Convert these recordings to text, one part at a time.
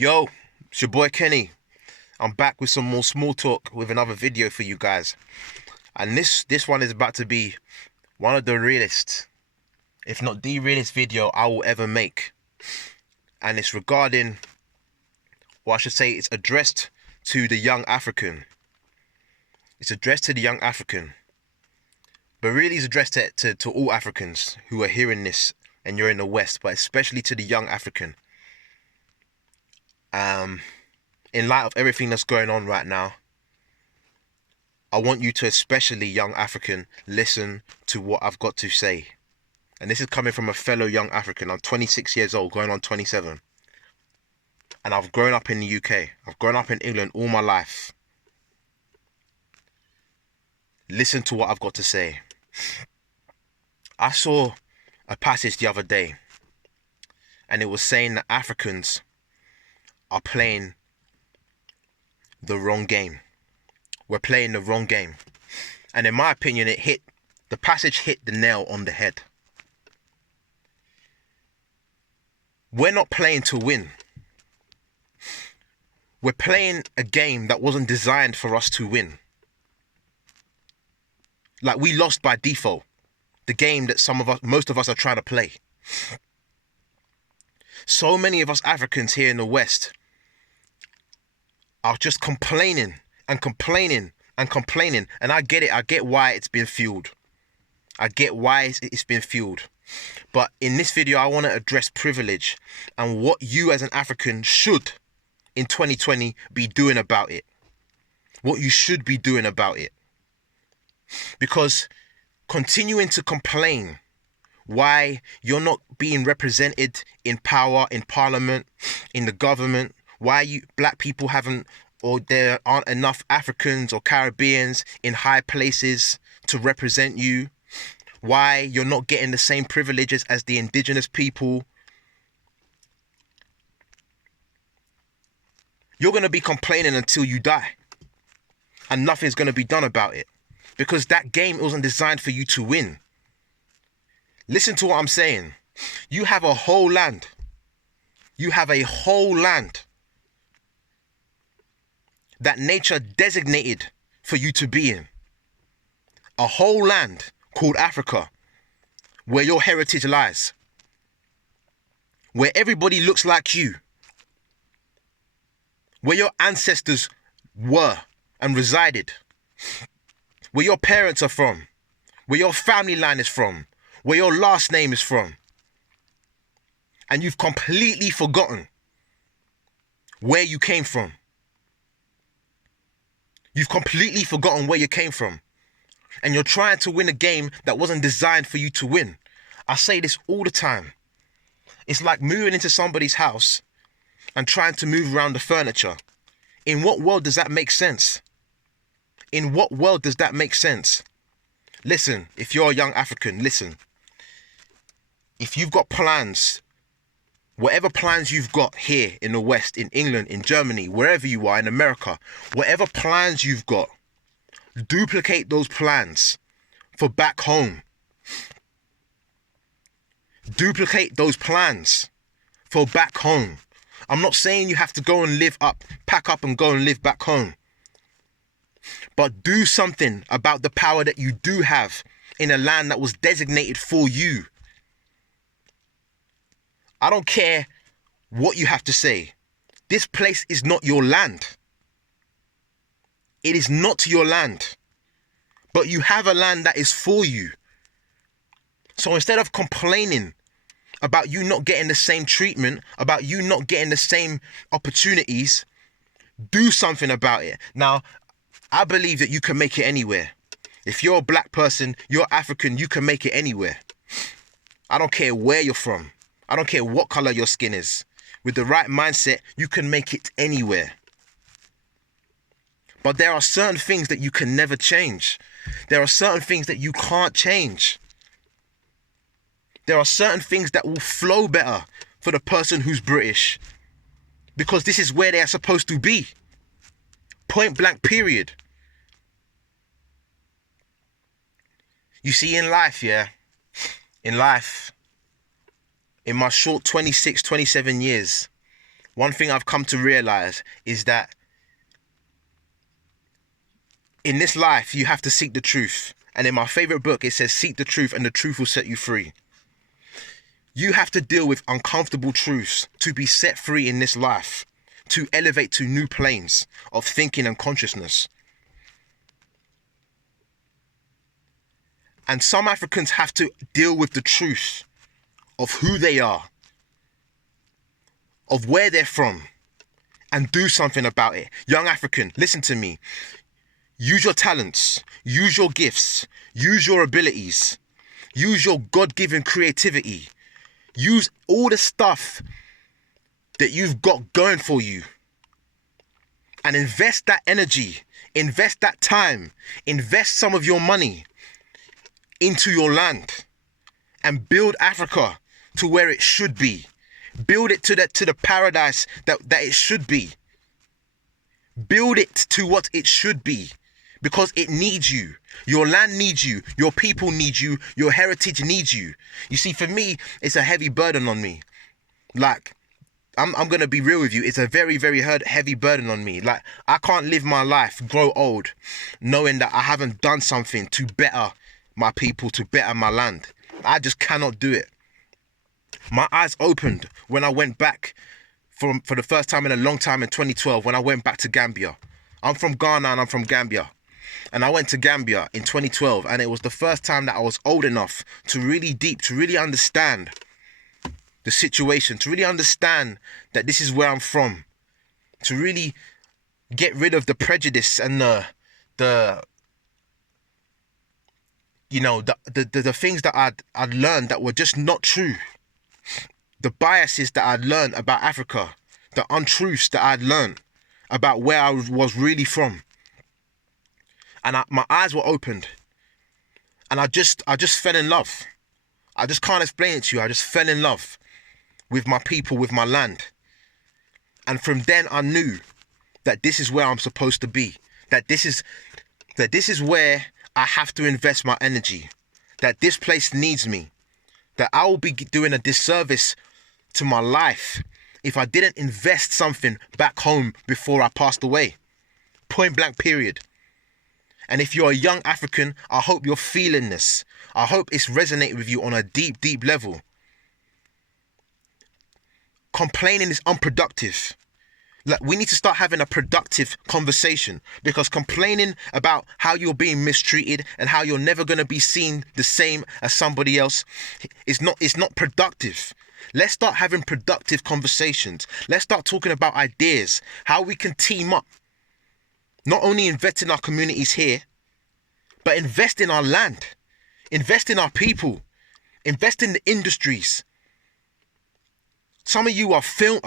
Yo, it's your boy Kenny. I'm back with some more small talk with another video for you guys. And this one is about to be one of the realest, if not the realest video I will ever make. And it's regarding, or I should say it's addressed to the young African. It's addressed to the young African. But really it's addressed to all Africans who are hearing this and you're in the West, but especially to the young African. In light of everything that's going on right now, I want you to, especially young African, listen to what I've got to say. And this is coming from a fellow young African. I'm 26 years old, going on 27. And I've grown up in the UK. I've grown up in England all my life. Listen to what I've got to say. I saw a passage the other day, and it was saying that Africans are playing the wrong game. We're playing the wrong game. And in my opinion, the passage hit the nail on the head. We're not playing to win. We're playing a game that wasn't designed for us to win. Like, we lost by default. The game that most of us are trying to play. So many of us Africans here in the West are just complaining and complaining and complaining. And I get it. I get why it's been fueled. I get why it's been fueled. But in this video, I want to address privilege and what you as an African should, in 2020, be doing about it. What you should be doing about it. Because continuing to complain why you're not being represented in power, in parliament, in the government, why black people haven't, or there aren't enough Africans or Caribbeans in high places to represent you, why you're not getting the same privileges as the indigenous people. You're going to be complaining until you die, and nothing's going to be done about it, because that game wasn't designed for you to win. Listen to what I'm saying. You have a whole land. You have a whole land that nature designated for you to be in. A whole land called Africa, where your heritage lies. Where everybody looks like you. Where your ancestors were and resided. Where your parents are from. Where your family line is from. Where your last name is from. And you've completely forgotten where you came from. You've completely forgotten where you came from. And you're trying to win a game that wasn't designed for you to win. I say this all the time. It's like moving into somebody's house and trying to move around the furniture. In what world does that make sense? In what world does that make sense? Listen, if you're a young African, listen. If you've got plans, whatever plans you've got here in the West, in England, in Germany, wherever you are, in America, whatever plans you've got, duplicate those plans for back home. Duplicate those plans for back home. I'm not saying you have to go and pack up and go and live back home. But do something about the power that you do have in a land that was designated for you. I don't care what you have to say. This place is not your land. It is not your land. But you have a land that is for you. So instead of complaining about you not getting the same treatment, about you not getting the same opportunities, do something about it. Now, I believe that you can make it anywhere. If you're a black person, you're African, you can make it anywhere. I don't care where you're from. I don't care what color your skin is. With the right mindset, you can make it anywhere. But there are certain things that you can never change. There are certain things that you can't change. There are certain things that will flow better for the person who's British. Because this is where they are supposed to be. Point blank, period. You see, in life, in my short 26, 27 years, one thing I've come to realize is that in this life, you have to seek the truth. And in my favorite book, it says, seek the truth and the truth will set you free. You have to deal with uncomfortable truths to be set free in this life, to elevate to new planes of thinking and consciousness. And some Africans have to deal with the truth of who they are, of where they're from, and do something about it. Young African, listen to me. Use your talents, use your gifts, use your abilities, use your God-given creativity, use all the stuff that you've got going for you, and invest that energy, invest that time, invest some of your money into your land and build Africa to where it should be. Build it to the paradise that it should be. Build it to what it should be, because it needs you. Your land needs you. Your people need you. Your heritage needs you. You see, for me, it's a heavy burden on me. Like, I'm going to be real with you. It's a very, very heavy burden on me. Like, I can't live my life, grow old, knowing that I haven't done something to better my people, to better my land. I just cannot do it. My eyes opened when I went back for the first time in a long time in 2012, when I went back to Gambia. I'm from Ghana and I'm from Gambia. And I went to Gambia in 2012, and it was the first time that I was old enough to really understand the situation, to really understand that this is where I'm from, to really get rid of the prejudice and the things that I'd learned that were just not true. The biases that I'd learned about Africa, the untruths that I'd learned about where I was really from. And my eyes were opened, and I just fell in love. I just can't explain it to you. I just fell in love with my people, with my land. And from then I knew that this is where I'm supposed to be. That this is where I have to invest my energy. That this place needs me. That I will be doing a disservice to my life if I didn't invest something back home before I passed away. Point blank period. And if you're a young African, I hope you're feeling this. I hope it's resonating with you on a deep, deep level. Complaining is unproductive. Like, we need to start having a productive conversation, because complaining about how you're being mistreated and how you're never going to be seen the same as somebody else is not productive. Let's start having productive conversations. Let's start talking about ideas, how we can team up. Not only invest in our communities here, but invest in our land, invest in our people, invest in the industries. Some of you are film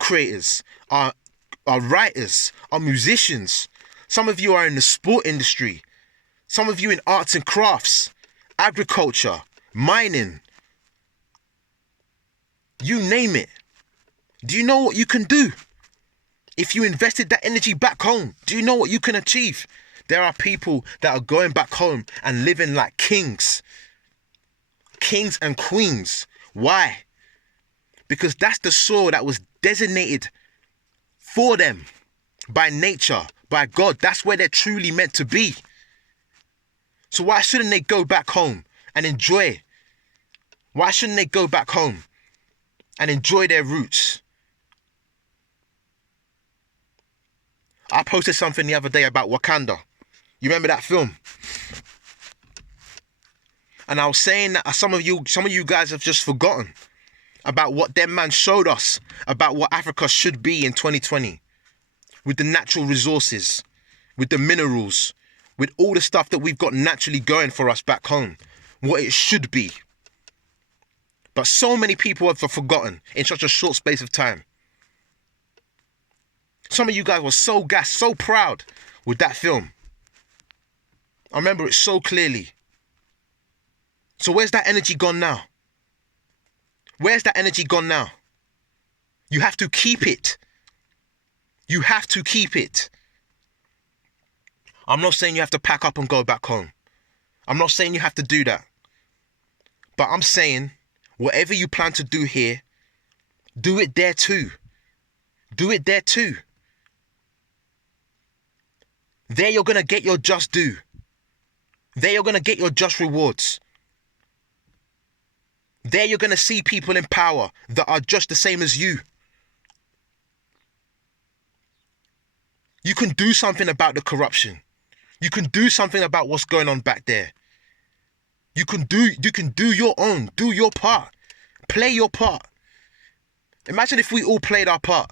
creators, are writers, are musicians. Some of you are in the sport industry. Some of you in arts and crafts, agriculture, mining. You name it. Do you know what you can do? If you invested that energy back home, do you know what you can achieve? There are people that are going back home and living like kings. Kings and queens. Why? Because that's the soil that was designated for them by nature, by God. That's where they're truly meant to be. So why shouldn't they go back home and enjoy? Why shouldn't they go back home and enjoy their roots? I posted something the other day about Wakanda. You remember that film? And I was saying that some of you guys have just forgotten about what them man showed us about what Africa should be in 2020. With the natural resources, with the minerals, with all the stuff that we've got naturally going for us back home. What it should be. But so many people have forgotten in such a short space of time. Some of you guys were so gassed, so proud with that film. I remember it so clearly. So where's that energy gone now? Where's that energy gone now? You have to keep it. You have to keep it. I'm not saying you have to pack up and go back home. I'm not saying you have to do that. But I'm saying whatever you plan to do here, Do it there too. Do it there too. There you're going to get your just due. There you're going to get your just rewards. There you're going to see people in power that are just the same as you. You can do something about the corruption. You can do something about what's going on back there. You can do your own, do your part. Play your part. Imagine if we all played our part.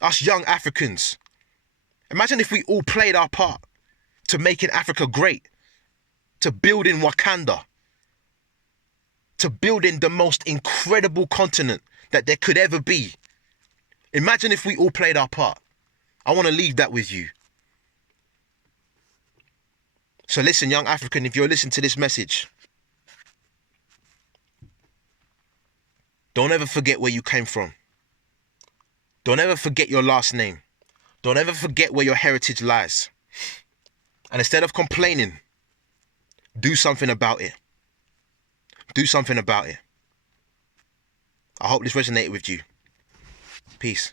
Us young Africans. Imagine if we all played our part to making Africa great, to building Wakanda, to building the most incredible continent that there could ever be. Imagine if we all played our part. I want to leave that with you. So listen, young African, if you're listening to this message, don't ever forget where you came from. Don't ever forget your last name. Don't ever forget where your heritage lies. And instead of complaining, do something about it. Do something about it. I hope this resonated with you. Peace.